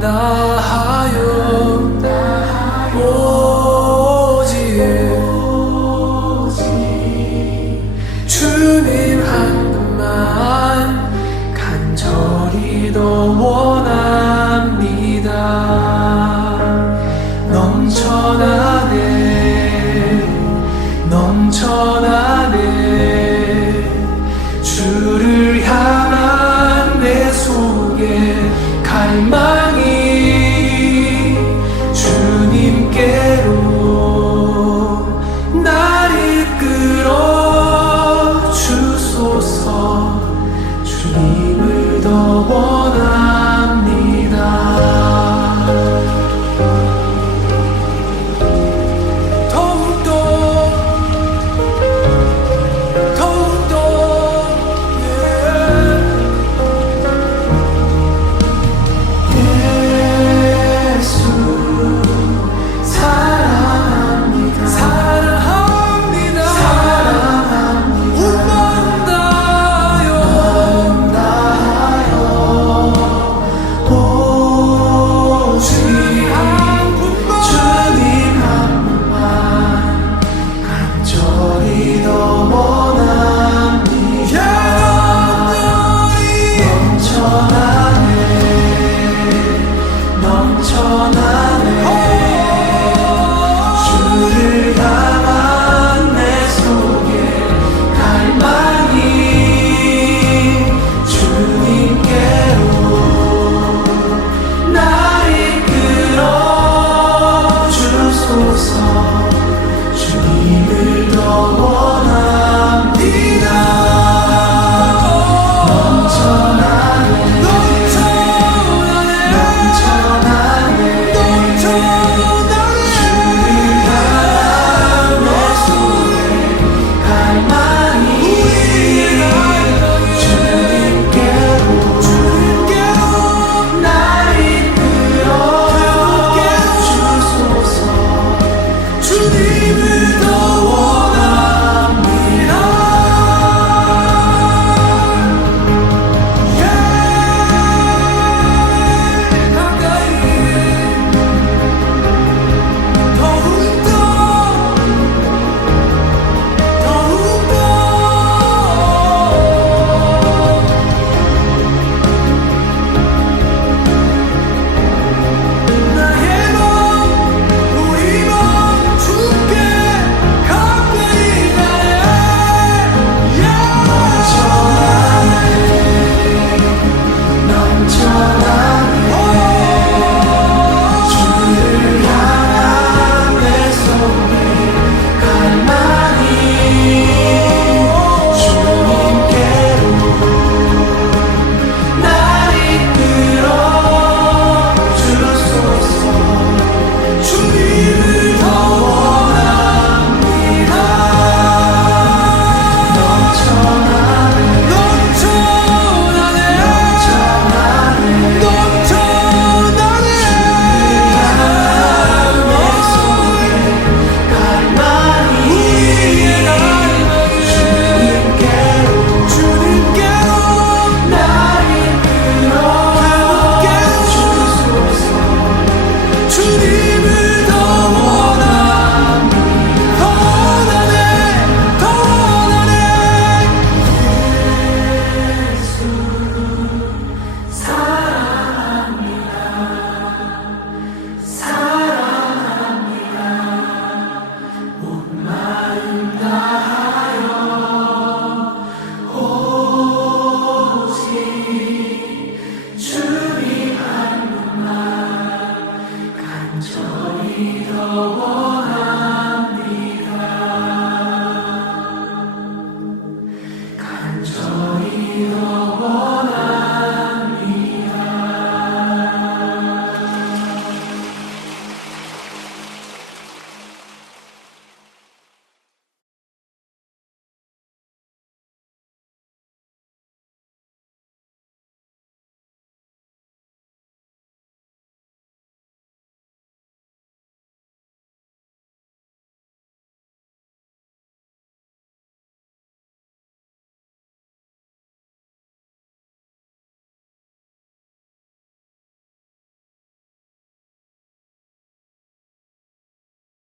나하여 오지 주님 한 분만 간절히 더 원합니다. 넘쳐나네 넘쳐나 So.